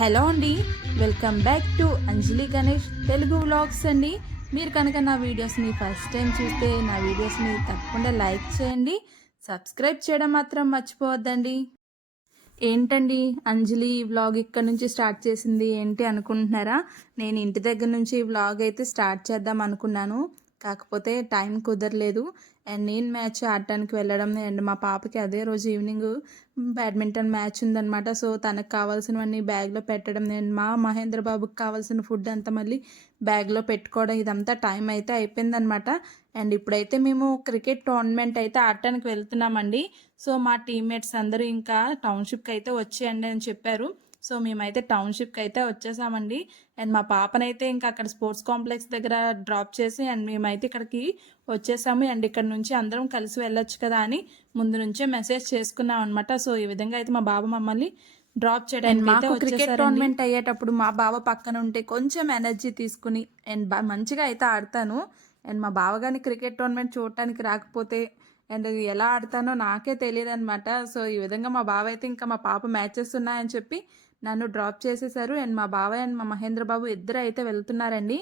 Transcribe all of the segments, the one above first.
Hello అండి. Welcome back to Anjali Ganesh Telugu vlogs అండి. మీరు కనుక నా వీడియోస్ని ఫస్ట్ టైం చూస్తే నా వీడియోస్ని తప్పకుండా లైక్ చేయండి. సబ్స్క్రైబ్ చేయడం మాత్రం మర్చిపోవద్దండి. ఏంటండి అంజలి వ్లాగ్ ఇక్కడ నుంచి స్టార్ట్ చేసింది ఏంటి అనుకుంటున్నారా? నేను ఇంటి దగ్గర నుంచి ఈ వ్లాగ్ అయితే స్టార్ట్ చేద్దాం అనుకున్నాను. కాకపోతే టైం కుదరలేదు. అండ్ నేను మ్యాచ్ ఆడటానికి వెళ్ళడం అండ్ మా పాపకి అదే రోజు ఈవినింగ్ బ్యాడ్మింటన్ మ్యాచ్ ఉందన్నమాట. సో తనకు కావాల్సినవన్నీ బ్యాగ్లో పెట్టడం అండ్ మా మహేంద్ర బాబుకి కావాల్సిన ఫుడ్ అంతా మళ్ళీ బ్యాగ్లో పెట్టుకోవడం ఇదంతా టైం అయితే అయిపోయిందనమాట అండ్ ఇప్పుడైతే మేము క్రికెట్ టోర్నమెంట్ అయితే ఆడటానికి వెళ్తున్నామండి. సో మా టీమ్మేట్స్ అందరూ ఇంకా టౌన్షిప్కి అయితే వచ్చేయండి అని చెప్పారు. సో మేమైతే టౌన్షిప్కి అయితే వచ్చేసామండి. అండ్ మా పాపనైతే ఇంకా అక్కడ స్పోర్ట్స్ కాంప్లెక్స్ దగ్గర డ్రాప్ చేసి అండ్ మేమైతే ఇక్కడికి వచ్చేసాము. అండ్ ఇక్కడ నుంచి అందరం కలిసి వెళ్ళొచ్చు కదా అని ముందు నుంచే మెసేజ్ చేసుకున్నాం అనమాట సో ఈ విధంగా అయితే మా బాబు మమ్మల్ని డ్రాప్ చేయడానికి మాకు క్రికెట్ టోర్నమెంట్ అయ్యేటప్పుడు మా బావ పక్కన ఉంటే కొంచెం ఎనర్జీ తీసుకుని అండ్ బా- మంచిగా అయితే ఆడతాను. అండ్ మా బావగాని క్రికెట్ టోర్నమెంట్ చూడటానికి రాకపోతే అండ్ ఎలా ఆడతానో నాకే తెలియదు అనమాట సో ఈ విధంగా మా బావ అయితే ఇంకా మా పాప మ్యాచెస్ ఉన్నాయని చెప్పి నన్ను డ్రాప్ చేసేసారు. అండ్ మా బాబాయ్ అండ్ మా మహేంద్ర బాబు ఇద్దరు అయితే వెళ్తున్నారండి.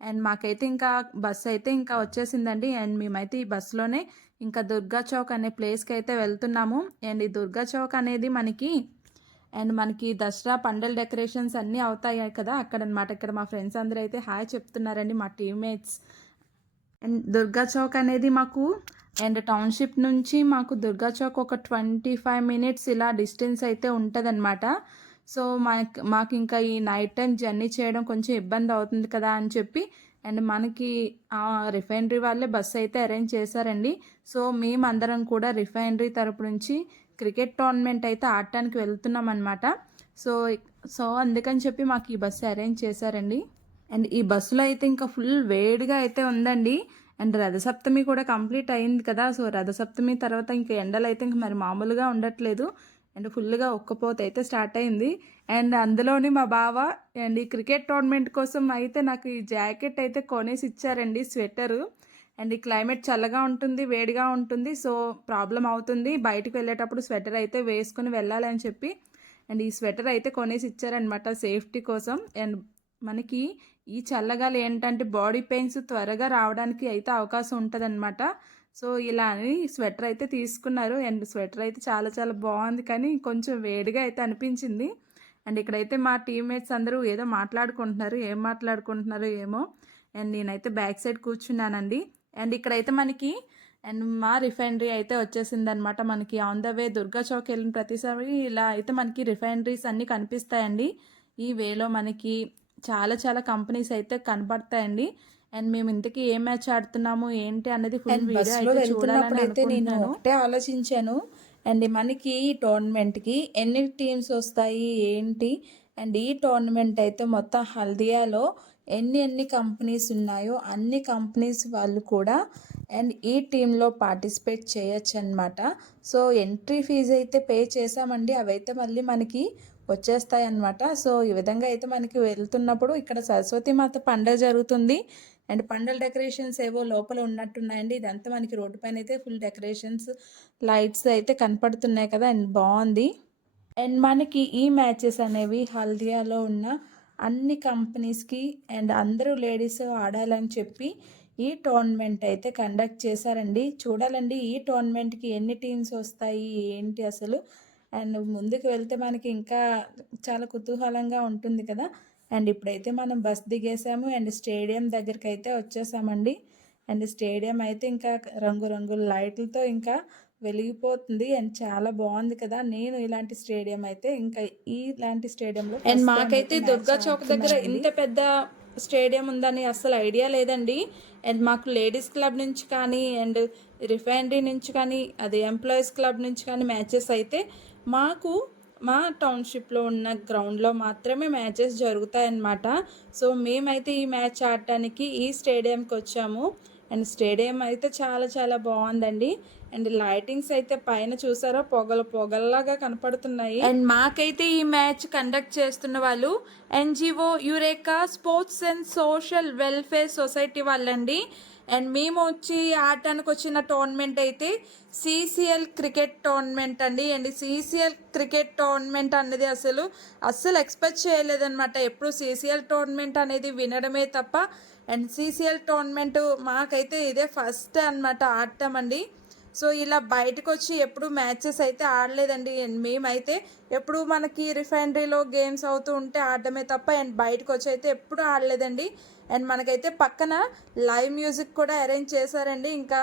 అండ్ మాకైతే ఇంకా బస్సు అయితే ఇంకా వచ్చేసిందండి. అండ్ మేమైతే ఈ బస్సులోనే ఇంకా దుర్గా చౌక్ అనే ప్లేస్కి అయితే వెళ్తున్నాము. అండ్ ఈ దుర్గా చౌక్ అనేది మనకి అండ్ మనకి దసరా పండల్ డెకరేషన్స్ అన్నీ అవుతాయి కదా అక్కడ అనమాట ఇక్కడ మా ఫ్రెండ్స్ అందరూ అయితే హాయ్ చెప్తున్నారండి మా టీమ్మేట్స్. అండ్ దుర్గా చౌక్ అనేది మాకు అండ్ టౌన్షిప్ నుంచి మాకు దుర్గా చౌక్ ఒక ట్వంటీ ఫైవ్ మినిట్స్ ఇలా డిస్టెన్స్ అయితే ఉంటుందన్నమాట సో మాకు మాకు ఇంకా ఈ నైట్ టైం జర్నీ చేయడం కొంచెం ఇబ్బంది అవుతుంది కదా అని చెప్పి అండ్ మనకి రిఫైనరీ వాళ్ళే బస్సు అయితే అరేంజ్ చేశారండి. సో మేమందరం కూడా రిఫైనరీ తరపు నుంచి క్రికెట్ టోర్నమెంట్ అయితే ఆడటానికి వెళ్తున్నాం అనమాట సో సో అందుకని చెప్పి మాకు ఈ బస్సు అరేంజ్ చేశారండి. అండ్ ఈ బస్సులో అయితే ఇంకా ఫుల్ వేడిగా అయితే ఉందండి. అండ్ రథసప్తమి కూడా కంప్లీట్ అయింది కదా. సో రథసప్తమి తర్వాత ఇంకా ఎండలు అయితే ఇంకా మరి మామూలుగా ఉండట్లేదు. అండ్ ఫుల్గా ఒక్కపోత అయితే స్టార్ట్ అయింది. అండ్ అందులోని మా బావ అండ్ ఈ క్రికెట్ టోర్నమెంట్ కోసం అయితే నాకు ఈ జాకెట్ అయితే కొనేసి ఇచ్చారండి స్వెటరు. అండ్ ఈ క్లైమేట్ చల్లగా ఉంటుంది వేడిగా ఉంటుంది సో ప్రాబ్లం అవుతుంది. బయటకు వెళ్ళేటప్పుడు స్వెటర్ అయితే వేసుకొని వెళ్ళాలి అని చెప్పి అండ్ ఈ స్వెటర్ అయితే కొనేసి ఇచ్చారనమాట సేఫ్టీ కోసం. అండ్ మనకి ఈ చల్లగాలి ఏంటంటే బాడీ పెయిన్స్ త్వరగా రావడానికి అయితే అవకాశం ఉంటుందన్నమాట. సో ఇలా అని స్వెటర్ అయితే తీసుకున్నారు. అండ్ స్వెటర్ అయితే చాలా చాలా బాగుంది. కానీ కొంచెం వేడిగా అయితే అనిపించింది. అండ్ ఇక్కడైతే మా టీమ్మేట్స్ అందరూ ఏదో మాట్లాడుకుంటున్నారు. ఏం మాట్లాడుకుంటున్నారో ఏమో. అండ్ నేనైతే బ్యాక్ సైడ్ కూర్చున్నానండి. అండ్ ఇక్కడైతే మనకి అండ్ మా రిఫైనరీ అయితే వచ్చేసింది అనమాట మనకి. On the way Durga Chowk వెళ్ళిన ప్రతిసారి ఇలా అయితే మనకి రిఫైనరీస్ అన్నీ కనిపిస్తాయండి. ఈ వేలో మనకి చాలా చాలా కంపెనీస్ అయితే కనబడతాయండి. అండ్ మేము ఇంతకీ ఏ మ్యాచ్ ఆడుతున్నాము ఏంటి అన్నది ఫుల్ వీడియో అయితే చూడాలని అయితే నేను ఒకటే ఆలోచించాను. అండ్ మనకి ఈ టోర్నమెంట్కి ఎన్ని టీమ్స్ వస్తాయి ఏంటి? అండ్ ఈ టోర్నమెంట్ అయితే మొత్తం హల్దియాలో ఎన్ని ఎన్ని కంపెనీస్ ఉన్నాయో అన్ని కంపెనీస్ వాళ్ళు కూడా అండ్ ఈ టీంలో పార్టిసిపేట్ చేయొచ్చు అనమాట సో ఎంట్రీ ఫీజు అయితే పే చేసామండి అవైతే మళ్ళీ మనకి వచ్చేస్తాయి అన్నమాట సో ఈ విధంగా అయితే మనకి వెళ్తున్నప్పుడు ఇక్కడ సరస్వతి మాత పండుగ జరుగుతుంది. అండ్ పండల డెకరేషన్స్ ఏవో లోపల ఉన్నట్టున్నాయండి. ఇదంతా మనకి రోడ్డు పైన అయితే ఫుల్ డెకరేషన్స్ లైట్స్ అయితే కనపడుతున్నాయి కదా అండ్ బాగుంది. అండ్ మనకి ఈ మ్యాచెస్ అనేవి హల్దియాలో ఉన్న అన్ని కంపెనీస్కి అండ్ అందరూ లేడీస్ ఆడాలని చెప్పి ఈ టోర్నమెంట్ అయితే కండక్ట్ చేశారండి. చూడాలండి ఈ టోర్నమెంట్కి ఎన్ని టీమ్స్ వస్తాయి ఏంటి అసలు? అండ్ ముందుకు వెళ్తే మనకి ఇంకా చాలా కుతూహలంగా ఉంటుంది కదా. అండ్ ఇప్పుడైతే మనం బస్ దిగేసాము అండ్ స్టేడియం దగ్గరికి అయితే వచ్చేసామండి. అండ్ స్టేడియం అయితే ఇంకా రంగురంగుల లైట్లతో ఇంకా వెలిగిపోతుంది అండ్ చాలా బాగుంది కదా. నేను ఇలాంటి స్టేడియం అయితే ఇంకా ఇలాంటి స్టేడియంలో అండ్ మాకైతే దుర్గా చౌక్ దగ్గర ఇంత పెద్ద స్టేడియం ఉందని అసలు ఐడియా లేదండి. అండ్ మాకు లేడీస్ క్లబ్ నుంచి కానీ అండ్ రిఫైనరీ నుంచి కానీ అది ఎంప్లాయీస్ క్లబ్ నుంచి కానీ మ్యాచెస్ అయితే మాకు మా టౌన్షిప్లో ఉన్న గ్రౌండ్లో మాత్రమే మ్యాచెస్ జరుగుతాయన్నమాట. సో మేమైతే ఈ మ్యాచ్ ఆడటానికి ఈ స్టేడియంకి వచ్చాము. అండ్ స్టేడియం అయితే చాలా చాలా బాగుందండి. అండ్ లైటింగ్స్ అయితే పైన చూసారా? పొగలు పొగల్లాగా కనపడుతున్నాయి. అండ్ మాకైతే ఈ మ్యాచ్ కండక్ట్ చేస్తున్న వాళ్ళు NGO Eureka sports and social welfare society వాళ్ళండి. అండ్ మేము వచ్చి ఆడటానికి వచ్చిన టోర్నమెంట్ అయితే సీసీఎల్ క్రికెట్ టోర్నమెంట్ అండి. అండ్ సీసీఎల్ క్రికెట్ టోర్నమెంట్ అనేది అసలు అస్సలు ఎక్స్పెక్ట్ చేయలేదన్నమాట. ఎప్పుడు సీసీఎల్ టోర్నమెంట్ అనేది వినడమే తప్ప అండ్ సీసీఎల్ టోర్నమెంట్ మాకైతే ఇదే ఫస్ట్ అనమాట ఆడటం అండి. సో ఇలా బయటకు వచ్చి ఎప్పుడు మ్యాచెస్ అయితే ఆడలేదండి. అండ్ మేమైతే ఎప్పుడు మనకి రిఫైనరీలో గేమ్స్ అవుతూ ఉంటే ఆడడమే తప్ప అండ్ బయటకు వచ్చి అయితే ఎప్పుడు ఆడలేదండి. అండ్ మనకైతే పక్కన లైవ్ మ్యూజిక్ కూడా అరేంజ్ చేశారండి. ఇంకా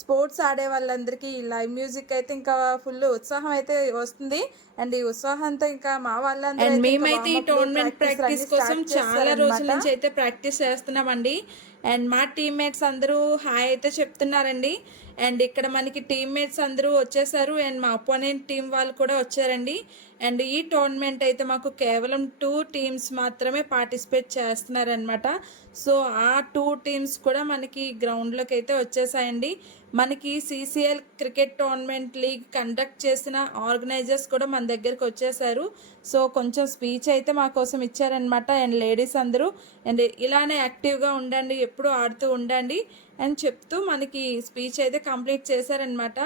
స్పోర్ట్స్ ఆడే వాళ్ళందరికీ ఈ లైవ్ మ్యూజిక్ అయితే ఇంకా ఫుల్ ఉత్సాహం అయితే వస్తుంది. అండ్ ఈ ఉత్సాహంతో ఇంకా మా వాళ్ళందరూ మేమైతే ఈ టోర్నమెంట్ ప్రాక్టీస్ కోసం చాలా రోజుల. నుంచి అయితే ప్రాక్టీస్ చేస్తున్నామండి. అండ్ మా టీమ్మేట్స్ అందరూ హాయ్ అయితే చెప్తున్నారండి. అండ్ ఇక్కడ మనకి టీమ్మేట్స్ అందరూ వచ్చేసారు. అండ్ మా అపోనెంట్ టీం వాళ్ళు కూడా వచ్చారండి. అండ్ ఈ టోర్నమెంట్ అయితే మాకు కేవలం టూ టీమ్స్ మాత్రమే పార్టిసిపేట్ చేస్తున్నారనమాట సో ఆ టూ టీమ్స్ కూడా మనకి గ్రౌండ్లోకి అయితే వచ్చేసాయండి. మనకి CCL cricket tournament league conduct చేసిన ఆర్గనైజర్స్ కూడా మన దగ్గరికి వచ్చేసారు. సో కొంచెం స్పీచ్ అయితే మా కోసం ఇచ్చారనమాట అండ్ లేడీస్ అందరూ. అండ్ ఇలానే యాక్టివ్గా ఉండండి ఎప్పుడూ ఆడుతూ ఉండండి. అని చెప్తూ మనకి స్పీచ్ అయితే కంప్లీట్ చేశారనమాట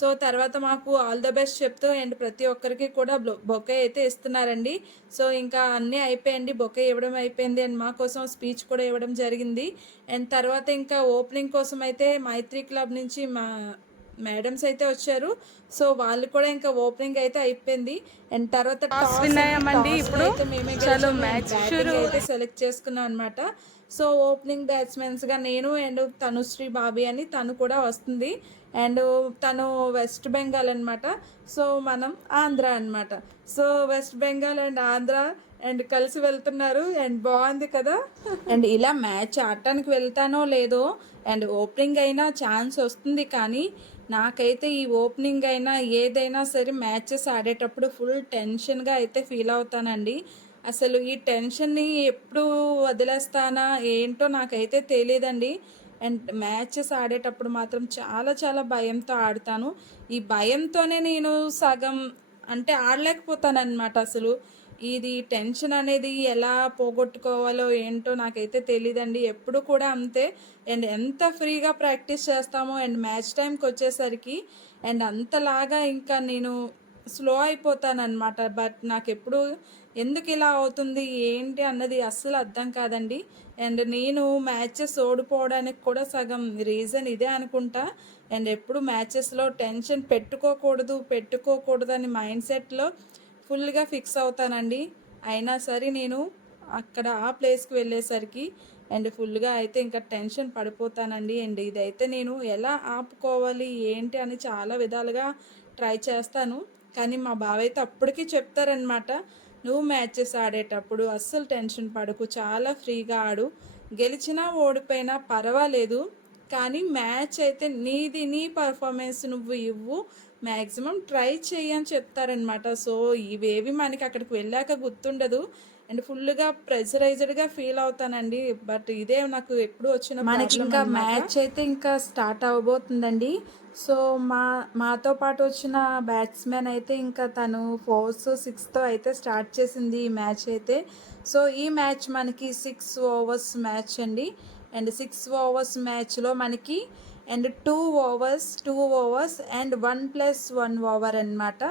సో తర్వాత మాకు ఆల్ ద బెస్ట్ చెప్తూ అండ్ ప్రతి ఒక్కరికి కూడా బొకే అయితే ఇస్తున్నారండి. సో ఇంకా అన్నీ అయిపోయింది బొకే ఇవ్వడం అయిపోయింది అండ్ మా కోసం స్పీచ్ కూడా ఇవ్వడం జరిగింది. అండ్ తర్వాత ఇంకా ఓపెనింగ్ కోసం అయితే మైత్రి క్లబ్ నుంచి మా మేడమ్స్ అయితే వచ్చారు. సో వాళ్ళు కూడా ఇంకా ఓపెనింగ్ అయితే అయిపోయింది. అండ్ తర్వాత టాస్ టాస్లో ఇప్పుడు. అయితే మేమే. అయితే సెలెక్ట్ చేసుకున్నాం అనమాట సో ఓపెనింగ్ బ్యాట్స్మెన్స్గా నేను అండ్ తనుశ్రీ బాబీ అని తను కూడా వస్తుంది. అండ్ తను వెస్ట్ బెంగాల్ అనమాట సో మనం ఆంధ్ర అనమాట so West Bengal and Andhra and కలిసి వెళ్తున్నారు. అండ్ బాగుంది కదా. అండ్ ఇలా మ్యాచ్ ఆడటానికి వెళ్తానో లేదో అండ్ ఓపెనింగ్ అయినా ఛాన్స్ వస్తుంది కానీ నాకైతే ఈ ఓపెనింగ్ అయినా ఏదైనా సరే మ్యాచెస్ ఆడేటప్పుడు ఫుల్ టెన్షన్గా అయితే ఫీల్ అవుతానండి. అసలు ఈ టెన్షన్ని ఎప్పుడు వదిలేస్తానా ఏంటో నాకైతే తెలియదండి అండ్ మ్యాచెస్ ఆడేటప్పుడు మాత్రం చాలా చాలా భయంతో ఆడతాను. ఈ భయంతోనే నేను సగం అంటే ఆడలేకపోతానన్నమాట అసలు. ఇది టెన్షన్ అనేది ఎలా పోగొట్టుకోవాలో ఏంటో నాకైతే తెలియదండి ఎప్పుడు కూడా అంతే. అండ్ ఎంత ఫ్రీగా ప్రాక్టీస్ చేస్తామో అండ్ మ్యాచ్ టైంకి వచ్చేసరికి అండ్ అంతలాగా ఇంకా నేను స్లో అయిపోతానన్నమాట. బట్ నాకు ఎప్పుడు ఎందుకు ఇలా అవుతుంది? ఏంటి అన్నది అస్సలు అర్థం కాదండి. అండ్ నేను మ్యాచెస్ ఓడిపోవడానికి కూడా సగం రీజన్ ఇదే అనుకుంటా. అండ్ ఎప్పుడు మ్యాచెస్లో టెన్షన్ పెట్టుకోకూడదు పెట్టుకోకూడదు అని మైండ్ సెట్లో ఫుల్గా ఫిక్స్ అవుతానండి. అయినా సరే నేను అక్కడ ఆ ప్లేస్కి వెళ్ళేసరికి అండ్ ఫుల్గా అయితే ఇంకా టెన్షన్ పడిపోతానండి. అండ్ ఇదైతే నేను ఎలా ఆపుకోవాలి ఏంటి అని చాలా విధాలుగా ట్రై చేస్తాను. కానీ మా బావ అయితే అప్పటికీ చెప్తారనమాట నువ్వు మ్యాచెస్ ఆడేటప్పుడు అస్సలు టెన్షన్ పడకు చాలా ఫ్రీగా ఆడు. గెలిచినా ఓడిపోయినా పర్వాలేదు కానీ మ్యాచ్ అయితే నీది నీ పర్ఫార్మెన్స్ నువ్వు ఇవ్వు. మ్యాక్సిమం ట్రై చేయని చెప్తారనమాట సో ఇవేవి మనకి అక్కడికి వెళ్ళాక గుర్తుండదు. అండ్ ఫుల్గా ప్రెషరైజ్డ్గా ఫీల్ అవుతానండి. బట్ ఇదే నాకు ఎప్పుడు వచ్చిన మనకి ఇంకా మ్యాచ్ అయితే ఇంకా స్టార్ట్ అవ్వబోతుందండి. సో మా మాతో పాటు వచ్చిన బ్యాట్స్మెన్ అయితే ఇంకా తను ఫోర్స్ సిక్స్తో అయితే స్టార్ట్ చేసింది ఈ మ్యాచ్ అయితే. సో ఈ మ్యాచ్ మనకి సిక్స్ ఓవర్స్ మ్యాచ్ అండి. అండ్ సిక్స్ ఓవర్స్ మ్యాచ్లో మనకి and two overs two overs and one plus one over అన్నమాట.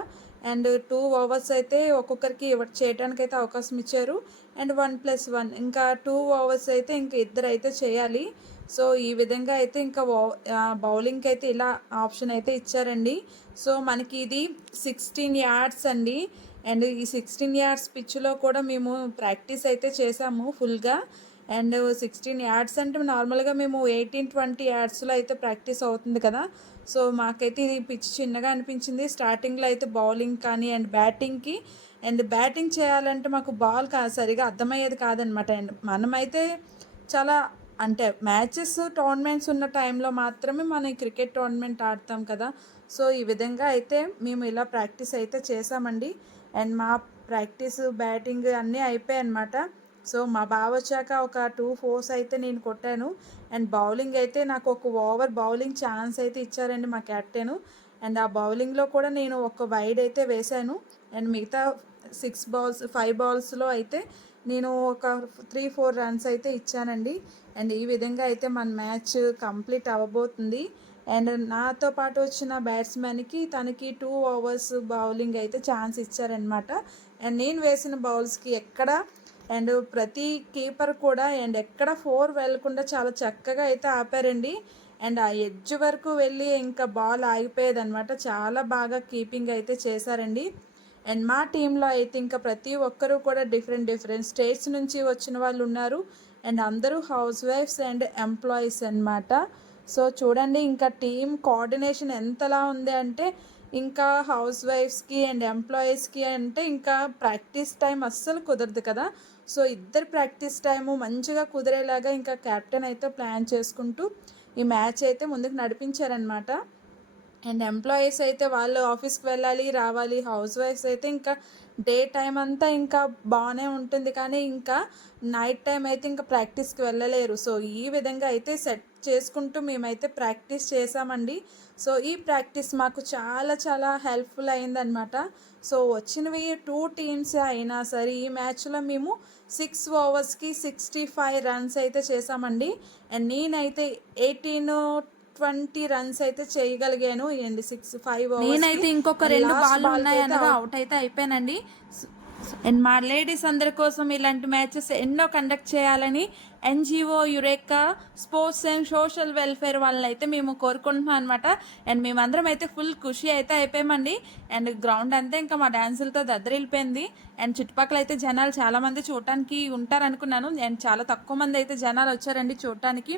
అండ్ టూ ఓవర్స్ అయితే ఒక్కొక్కరికి చేయడానికి అయితే అవకాశం ఇచ్చారు. అండ్ వన్ ప్లస్ వన్ ఇంకా టూ ఓవర్స్ అయితే ఇంకా ఇద్దరు అయితే చేయాలి. సో ఈ విధంగా అయితే ఇంకా బౌలింగ్కి అయితే ఇలా ఆప్షన్ అయితే ఇచ్చారండి. సో మనకి ఇది సిక్స్టీన్ యార్డ్స్ అండి. అండ్ ఈ సిక్స్టీన్ యార్డ్స్ పిచ్లో కూడా మేము ప్రాక్టీస్ అయితే చేసాము ఫుల్గా. అండ్ సిక్స్టీన్ యార్డ్స్ అంటే నార్మల్గా మేము ఎయిటీన్ ట్వంటీ యార్డ్స్లో అయితే ప్రాక్టీస్ అవుతుంది కదా. సో మాకైతే ఇది పిచ్ చిన్నగా అనిపించింది. స్టార్టింగ్లో అయితే బౌలింగ్ కానీ అండ్ బ్యాటింగ్కి అండ్ బ్యాటింగ్ చేయాలంటే మాకు బాల్ కా సరిగా అర్థమయ్యేది కాదనమాట. అండ్ మనమైతే చాలా అంటే మ్యాచెస్ టోర్నమెంట్స్ ఉన్న టైంలో మాత్రమే మనం క్రికెట్ టోర్నమెంట్ ఆడతాం కదా. సో ఈ విధంగా అయితే మేము ఇలా ప్రాక్టీస్ అయితే చేసామండి అండ్ మా ప్రాక్టీస్ బ్యాటింగ్ అన్నీ అయిపోయాయి అనమాట సో మా బావ వచ్చాక ఒక టూ ఫోర్స్ అయితే నేను కొట్టాను. అండ్ బౌలింగ్ అయితే నాకు ఒక ఓవర్ బౌలింగ్ ఛాన్స్ అయితే ఇచ్చారండి మా కెప్టెన్. అండ్ ఆ బౌలింగ్లో కూడా నేను ఒక వైడ్ అయితే వేశాను. అండ్ మిగతా సిక్స్ బాల్స్ ఫైవ్ బాల్స్లో అయితే నేను ఒక త్రీ ఫోర్ రన్స్ అయితే ఇచ్చానండి. అండ్ ఈ విధంగా అయితే మన మ్యాచ్ కంప్లీట్ అవ్వబోతుంది. అండ్ నాతో పాటు వచ్చిన బ్యాట్స్మెన్కి తనకి టూ ఓవర్స్ బౌలింగ్ అయితే ఛాన్స్ ఇచ్చారనమాట అండ్ నేను వేసిన బౌల్స్కి ఎక్కడ అండ్ ప్రతి కీపర్ కూడా అండ్ ఎక్కడ ఫోర్ వెళ్ళకుండా చాలా చక్కగా అయితే ఆపారండి. అండ్ ఆ ఎడ్జ్ వరకు వెళ్ళి ఇంకా బాల్ ఆగిపోయేది అనమాట చాలా బాగా కీపింగ్ అయితే చేశారండి. అండ్ మా టీంలో అయితే ఇంకా ప్రతి ఒక్కరూ కూడా డిఫరెంట్ డిఫరెంట్ స్టేట్స్ నుంచి వచ్చిన వాళ్ళు ఉన్నారు. అండ్ అందరూ హౌస్ వైఫ్స్ అండ్ ఎంప్లాయీస్ అన్నమాట. సో చూడండి ఇంకా టీం కోఆర్డినేషన్ ఎంతలా ఉంది అంటే ఇంకా హౌస్ వైఫ్స్కి అండ్ ఎంప్లాయీస్కి అంటే ఇంకా ప్రాక్టీస్ టైం అస్సలు కుదరదు కదా. సో ఇద్దరు ప్రాక్టీస్ టైము మంచిగా కుదిరేలాగా ఇంకా కెప్టెన్ అయితే ప్లాన్ చేసుకుంటూ ఈ మ్యాచ్ అయితే ముందుకు నడిపించారనమాట అండ్ ఎంప్లాయీస్ అయితే వాళ్ళు ఆఫీస్కి వెళ్ళాలి రావాలి హౌస్ వైఫ్స్ అయితే ఇంకా డే టైం అంతా ఇంకా బాగానే ఉంటుంది కానీ ఇంకా నైట్ టైం అయితే ఇంకా ప్రాక్టీస్కి వెళ్ళలేరు. సో ఈ విధంగా అయితే సెట్ చేసుకుంటూ మేమైతే ప్రాక్టీస్ చేసామండి సో ఈ ప్రాక్టీస్ మాకు చాలా చాలా హెల్ప్ఫుల్ అయిందనమాట సో వచ్చినవి టూ టీమ్స్ అయినా సరే ఈ మ్యాచ్లో మేము సిక్స్ ఓవర్స్కి సిక్స్టీ ఫైవ్ రన్స్ అయితే చేసామండి అండ్ నేనైతే ఎయిటీన్ ట్వంటీ రన్స్ అయితే చేయగలిగాను అండ్ సిక్స్ ఫైవ్ నేనైతే ఇంకొక రెండు బాల్ ఉన్నాయి అవుట్ అయితే అయిపోయానండి. అండ్ మా లేడీస్ అందరి కోసం ఇలాంటి మ్యాచెస్ ఎన్నో కండక్ట్ చేయాలని NGO Eureka sports and social welfare వాళ్ళని అయితే మేము కోరుకుంటున్నాం అనమాట అండ్ మేమందరం అయితే ఫుల్ ఖుషి అయితే అయిపోయామండి. అండ్ గ్రౌండ్ అంతా ఇంకా మా డ్యాన్సులతో దద్దరిల్లిపోయింది. అండ్ చుట్టుపక్కల అయితే జనాలు చాలామంది చూడటానికి ఉంటారనుకున్నాను. అండ్ చాలా తక్కువ మంది అయితే జనాలు వచ్చారండి చూడటానికి.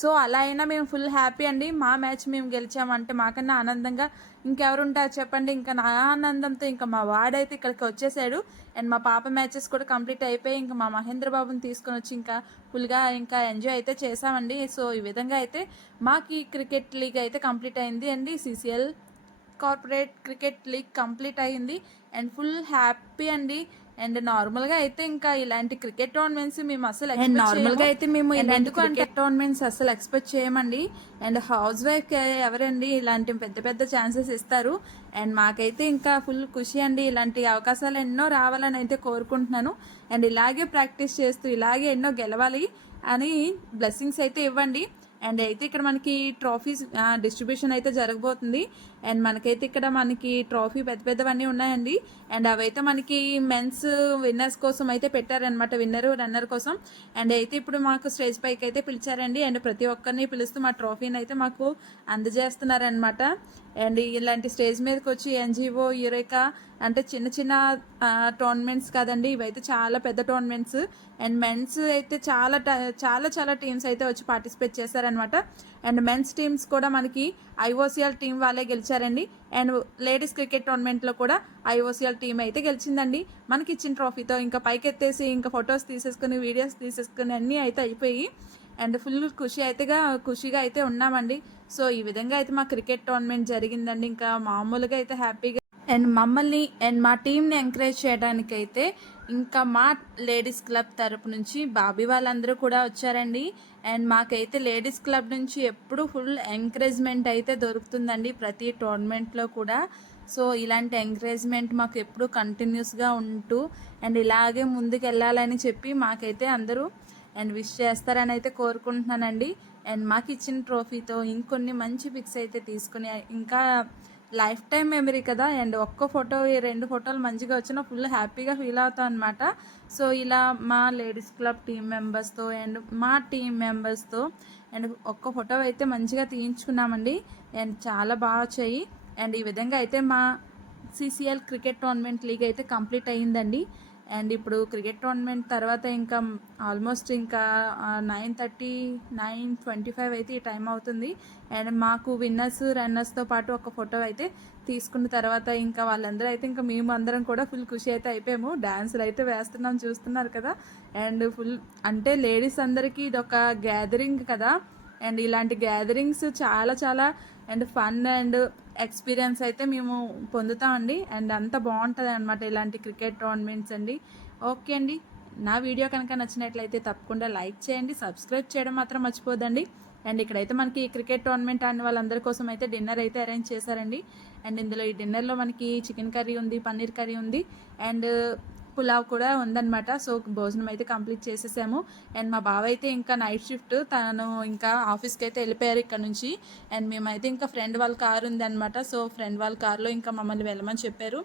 సో అలా అయినా మేము ఫుల్ హ్యాపీ అండి. మా మ్యాచ్ మేము గెలిచామంటే మాకన్నా ఆనందంగా ఇంకెవరు ఉంటారు చెప్పండి. ఇంకా నా ఆనందంతో ఇంకా మా వాడైతే ఇక్కడికి వచ్చేసాడు. అండ్ మా పాప మ్యాచెస్ కూడా కంప్లీట్ అయిపోయి ఇంకా మా మహేంద్ర బాబుని తీసుకొని వచ్చి ఇంకా ఫుల్గా ఇంకా ఎంజాయ్ అయితే చేసామండి సో ఈ విధంగా అయితే మాకు ఈ క్రికెట్ లీగ్ అయితే కంప్లీట్ అయింది అండి. CCL corporate cricket league complete అయింది. అండ్ ఫుల్ హ్యాపీ అండి. అండ్ నార్మల్గా అయితే ఇంకా ఇలాంటి క్రికెట్ టోర్నమెంట్స్ మేము అసలు normal గా అయితే మేము ఇలాంటి ఎందుకు అంటే టోర్నమెంట్స్ అసలు ఎక్స్పెక్ట్ చేయమండి. అండ్ హౌస్ వైఫ్ ఎవరండి ఇలాంటి పెద్ద పెద్ద ఛాన్సెస్ ఇస్తారు. అండ్ మాకైతే ఇంకా ఫుల్ ఖుషి అండి. ఇలాంటి అవకాశాలు ఎన్నో రావాలని అయితే కోరుకుంటున్నాను. అండ్ ఇలాగే ప్రాక్టీస్ చేస్తూ ఇలాగే ఎన్నో గెలవాలి అని బ్లెస్సింగ్స్ అయితే ఇవ్వండి. అండ్ అయితే ఇక్కడ మనకి ట్రాఫీస్ డిస్ట్రిబ్యూషన్ అయితే జరగబోతుంది. అండ్ మనకైతే ఇక్కడ మనకి ట్రోఫీ పెద్ద పెద్దవన్నీ ఉన్నాయండి. అండ్ అవైతే మనకి మెన్స్ విన్నర్స్ కోసం అయితే పెట్టారనమాట విన్నర్ రన్నర్ కోసం. అండ్ అయితే ఇప్పుడు మాకు స్టేజ్ పైకి అయితే పిలిచారండి. అండ్ ప్రతి ఒక్కరిని పిలుస్తూ మా ట్రోఫీని అయితే మాకు అందజేస్తున్నారనమాట అండ్ ఇలాంటి స్టేజ్ మీదకి వచ్చి ఎన్జిఓ యురేకా అంటే చిన్న చిన్న టోర్నమెంట్స్ కాదండి. ఇవైతే చాలా పెద్ద టోర్నమెంట్స్. అండ్ మెన్స్ అయితే చాలా చాలా చాలా టీమ్స్ అయితే వచ్చి పార్టిసిపేట్ చేశారనమాట అండ్ మెన్స్ టీమ్స్ కూడా మనకి ఐఓసిఎల్ టీం వాళ్ళే గెలిచారండి. అండ్ లేడీస్ క్రికెట్ టోర్నమెంట్లో కూడా ఐఓసిఎల్ టీం అయితే గెలిచిందండి. మనకి ఇచ్చిన ట్రోఫీతో ఇంకా పైకెత్తేసి ఇంకా ఫొటోస్ తీసేసుకుని వీడియోస్ తీసేసుకుని అన్నీ అయితే అయిపోయి అండ్ ఫుల్ ఖుషి అయితేగా ఖుషిగా అయితే ఉన్నామండి. సో ఈ విధంగా అయితే మా క్రికెట్ టోర్నమెంట్ జరిగిందండి. ఇంకా మామూలుగా అయితే హ్యాపీగా అండ్ మమ్మల్ని అండ్ మా టీంని ఎంకరేజ్ చేయడానికి అయితే ఇంకా మా లేడీస్ క్లబ్ తరపు నుంచి బాబీ వాళ్ళందరూ కూడా వచ్చారండి. అండ్ మాకైతే లేడీస్ క్లబ్ నుంచి ఎప్పుడు ఫుల్ ఎంకరేజ్మెంట్ అయితే దొరుకుతుందండి ప్రతి టోర్నమెంట్లో కూడా. సో ఇలాంటి ఎంకరేజ్మెంట్ మాకు ఎప్పుడు కంటిన్యూస్గా ఉంటూ అండ్ ఇలాగే ముందుకు వెళ్ళాలని చెప్పి మాకైతే అందరూ అండ్ విష్ చేస్తారని అయితే కోరుకుంటున్నానండి. అండ్ మాకు ఇచ్చిన ట్రోఫీతో ఇంకొన్ని మంచి పిక్స్ అయితే తీసుకుని ఇంకా లైఫ్ టైం మెమరీ కదా. అండ్ ఒక్క ఫోటో ఈ రెండు ఫోటోలు మంచిగా వచ్చినా ఫుల్ హ్యాపీగా ఫీల్ అవుతాం అనమాట సో ఇలా మా లేడీస్ క్లబ్ టీం మెంబర్స్తో అండ్ మా టీం మెంబర్స్తో అండ్ ఒక్క ఫోటో అయితే మంచిగా తీయించుకున్నామండి. అండ్ చాలా బాగా వచ్చాయి. అండ్ ఈ విధంగా అయితే మా సిసిఎల్ క్రికెట్ టోర్నమెంట్ లీగ్ అయితే కంప్లీట్ అయ్యిందండి. అండ్ ఇప్పుడు క్రికెట్ టోర్నమెంట్ తర్వాత ఇంకా ఆల్మోస్ట్ ఇంకా nine thirty nine twenty five అయితే ఈ టైం అవుతుంది. అండ్ మాకు విన్నర్స్ రన్నర్స్తో పాటు ఒక ఫోటో అయితే తీసుకున్న తర్వాత ఇంకా వాళ్ళందరూ అయితే ఇంకా మేము అందరం కూడా ఫుల్ ఖుషి అయితే అయిపోయాము. డ్యాన్సులు అయితే వేస్తున్నాం చూస్తున్నారు కదా. అండ్ ఫుల్ అంటే లేడీస్ అందరికీ ఇది ఒక గ్యాదరింగ్ కదా. అండ్ ఇలాంటి గ్యాదరింగ్స్ చాలా చాలా అండ్ ఫన్ అండ్ ఎక్స్పీరియన్స్ అయితే మేము పొందుతామండి అండ్. అంత బాగుంటుంది అనమాట ఇలాంటి క్రికెట్ టోర్నమెంట్స్ అండి. ఓకే అండి. నా వీడియో కనుక నచ్చినట్లయితే తప్పకుండా లైక్ చేయండి సబ్స్క్రైబ్ చేయడం మాత్రం మర్చిపోదండి అండ్ ఇక్కడైతే మనకి క్రికెట్ టోర్నమెంట్ అని వాళ్ళందరి కోసం అయితే డిన్నర్ అయితే అరేంజ్ చేశారండి. అండ్ ఇందులో ఈ డిన్నర్లో మనకి చికెన్ కర్రీ ఉంది పన్నీర్ కర్రీ ఉంది. అండ్ పులావ్ కూడా ఉందన్నమాట. సో భోజనం అయితే కంప్లీట్ చేసేసాము. అండ్ మా బావ అయితే ఇంకా నైట్ షిఫ్ట్. తను ఇంకా ఆఫీస్కి అయితే వెళ్ళిపోయారు ఇక్కడ నుంచి. అండ్ మేమైతే ఇంకా ఫ్రెండ్ వాళ్ళ కారు ఉంది అనమాట సో ఫ్రెండ్ వాళ్ళ కారులో ఇంకా మమ్మల్ని వెళ్ళమని చెప్పారు.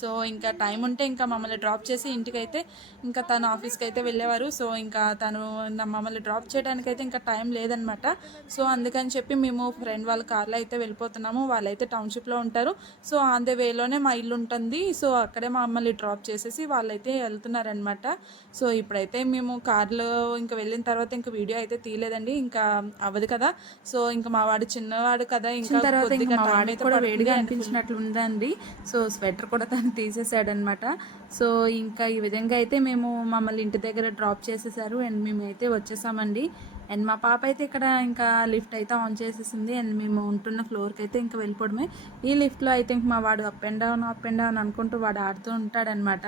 సో ఇంకా టైం ఉంటే ఇంకా మమ్మల్ని డ్రాప్ చేసి ఇంటికి అయితే ఇంకా తను ఆఫీస్కి అయితే వెళ్ళేవారు. సో ఇంకా తను మమ్మల్ని డ్రాప్ చేయడానికి అయితే ఇంకా టైం లేదనమాట. సో అందుకని చెప్పి మేము ఫ్రెండ్ వాళ్ళ కార్లో అయితే వెళ్ళిపోతున్నాము. వాళ్ళైతే టౌన్షిప్లో ఉంటారు. సో ఆన్ ద వేలోనే మా ఇల్లు ఉంటుంది. సో అక్కడే మమ్మల్ని డ్రాప్ చేసేసి వాళ్ళైతే వెళ్తున్నారనమాట. సో ఇప్పుడైతే మేము కార్లో ఇంకా వెళ్ళిన తర్వాత ఇంకా వీడియో అయితే తీయలేదండి. ఇంకా అవ్వదు కదా. సో ఇంకా మా వాడు చిన్నవాడు కదా. ఇంకా తర్వాత ఇంకా మా కూడా వేడిగా and అనిపించినట్లు ఉందండి సో స్వెటర్ కూడా తను తీసేసాడనమాట సో ఇంకా ఈ విధంగా అయితే మేము మమ్మల్ని ఇంటి దగ్గర డ్రాప్ చేసేసారు. అండ్ మేము అయితే వచ్చేసామండి. అండ్ మా పాప అయితే ఇక్కడ ఇంకా లిఫ్ట్ అయితే ఆన్ చేసేసింది. అండ్ మేము ఉంటున్న ఫ్లోర్కి అయితే ఇంకా వెళ్ళిపోవడమే. ఈ లిఫ్ట్లో అయితే ఇంక మా వాడు up and down up and down అనుకుంటూ వాడు ఆడుతూ ఉంటాడనమాట.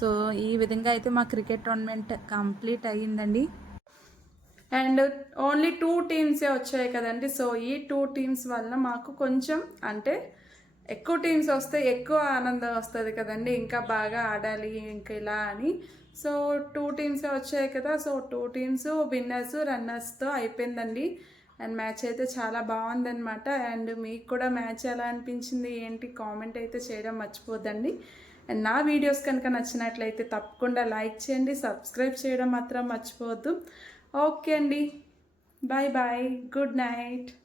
సో ఈ విధంగా అయితే మా క్రికెట్ టోర్నమెంట్ కంప్లీట్ అయ్యిందండి. అండ్ ఓన్లీ టూ టీమ్సే వచ్చాయి కదండి. సో ఈ టూ టీమ్స్ వల్ల మాకు కొంచెం అంటే ఎక్కువ టీమ్స్ వస్తే ఎక్కువ ఆనందం వస్తుంది కదండి. ఇంకా బాగా ఆడాలి ఇంకా ఇలా అని. సో టూ టీమ్స్ వచ్చాయి కదా. సో టూ టీమ్స్ విన్నర్స్ రన్నర్స్తో అయిపోయిందండి. అండ్ మ్యాచ్ అయితే చాలా బాగుందనమాట అండ్ మీకు కూడా మ్యాచ్ ఎలా అనిపించింది ఏంటి కామెంట్ అయితే చేయడం మర్చిపోద్దండి. అండ్ నా వీడియోస్ కనుక నచ్చినట్లయితే తప్పకుండా లైక్ చేయండి సబ్స్క్రైబ్ చేయడం మాత్రం మర్చిపోవద్దు. ఓకే అండి. Bye bye. Good night.